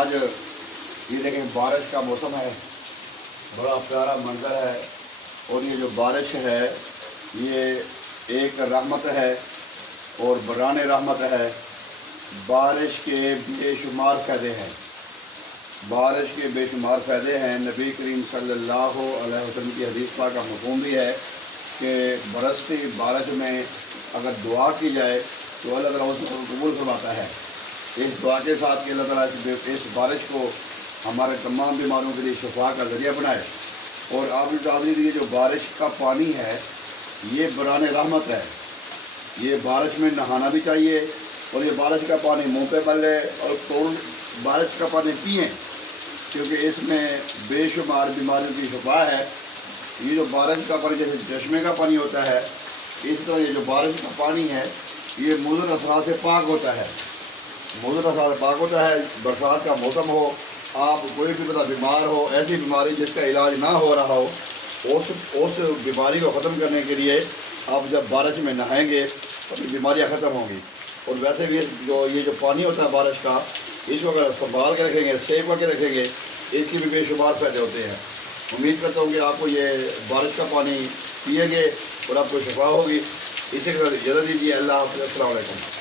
آج یہ دیکھیں بارش کا موسم ہے، بڑا پیارا منظر ہے، اور یہ جو بارش ہے یہ ایک رحمت ہے اور بران رحمت ہے۔ بارش کے بے شمار فائدے ہیں، بارش کے بے شمار فائدے ہیں۔ نبی کریم صلی اللہ علیہ وسلم کی حدیث پاک کا مفہوم بھی ہے کہ برستی بارش میں اگر دعا کی جائے تو اللہ تعالیٰ اس کو قبول فرماتا ہے۔ اس دعا کے ساتھ کہ اللہ تعالیٰ اس بارش کو ہمارے تمام بیماریوں کے لیے شفا کا ذریعہ بنائے۔ اور آپ یہ جو بارش کا پانی ہے یہ بران رحمت ہے۔ یہ بارش میں نہانا بھی چاہیے، اور یہ بارش کا پانی منہ پہ پلے اور بارش کا پانی پئیں، کیونکہ اس میں بے شمار بیماریوں کی شفا ہے۔ یہ جو بارش کا پانی جیسے چشمے کا پانی ہوتا ہے، اس طرح یہ جو بارش کا پانی ہے یہ مضر اثرات سے پاک ہوتا ہے، مضر اثرات سے پاک ہوتا ہے۔ برسات کا موسم ہو، آپ کوئی بھی بڑا بیمار ہو، ایسی بیماری جس کا علاج نہ ہو رہا ہو، اس بیماری کو ختم کرنے کے لیے آپ جب بارش میں نہائیں گے تو بیماریاں ختم ہوں گی۔ اور ویسے بھی یہ جو پانی ہوتا ہے بارش کا، اس کو اگر سنبھال کے رکھیں گے، سیو کے رکھیں گے، اس کی بھی بے شمار فائدے ہوتے ہیں۔ امید کرتا ہوں کہ آپ کو یہ بارش کا پانی پیئیں گے اور آپ کو شفا ہوگی۔ اسی کے ساتھ اجازت دیجیے، اللہ حافظ، السلام علیکم۔